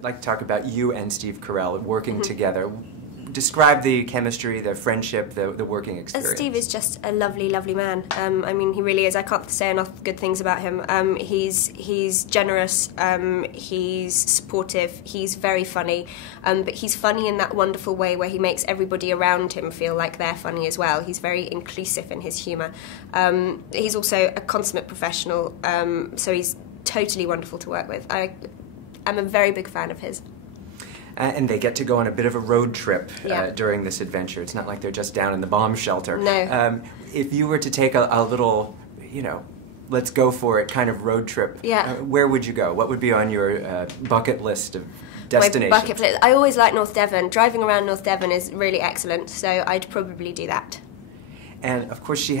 I'd like to talk about you and Steve Carell working together. Describe the chemistry, the friendship, the working experience. Steve is just a lovely, lovely man. I mean, he really is. I can't say enough good things about him. He's generous, he's supportive, he's very funny, but he's funny in that wonderful way where he makes everybody around him feel like they're funny as well. He's very inclusive in his humour. He's also a consummate professional, so he's totally wonderful to work with. I'm a very big fan of his. And they get to go on a bit of a road trip during this adventure. It's not like they're just down in the bomb shelter. No. If you were to take a little, let's go for it kind of road trip, where would you go? What would be on your bucket list of destinations? My bucket list. I always like North Devon. Driving around North Devon is really excellent, so I'd probably do that. And of course, Penny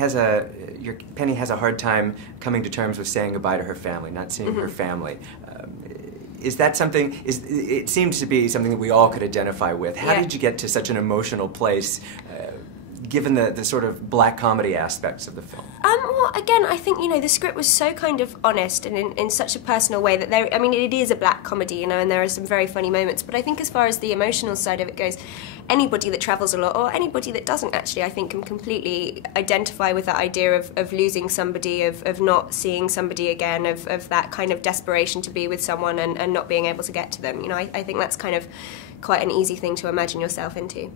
has a hard time coming to terms with saying goodbye to her family, not seeing her family. Is that something? It seems to be something that we all could identify with. How did you get to such an emotional place, given the sort of black comedy aspects of the film? Well, again, I think the script was so kind of honest and in such a personal way that it is a black comedy, and there are some very funny moments. But I think as far as the emotional side of it goes, anybody that travels a lot, or anybody that doesn't actually, I think can completely identify with that idea of losing somebody, of not seeing somebody again, of that kind of desperation to be with someone and not being able to get to them. I think that's kind of quite an easy thing to imagine yourself into.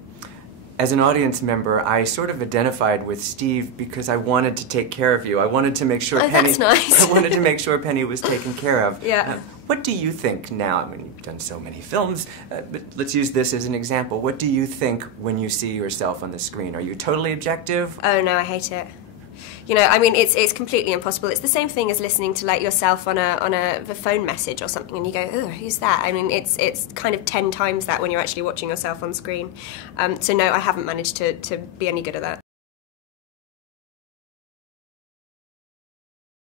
As an audience member, I sort of identified with Steve because I wanted to take care of you. I wanted to make sure Penny. That's nice. I wanted to make sure Penny was taken care of. Yeah. What do you think now? I mean, you've done so many films, but let's use this as an example. What do you think when you see yourself on the screen? Are you totally objective? Oh no, I hate it. It's completely impossible. It's the same thing as listening to yourself on a phone message or something, and you go, "Oh, who's that?" I mean, it's kind of 10 times that when you're actually watching yourself on screen. So no, I haven't managed to be any good at that.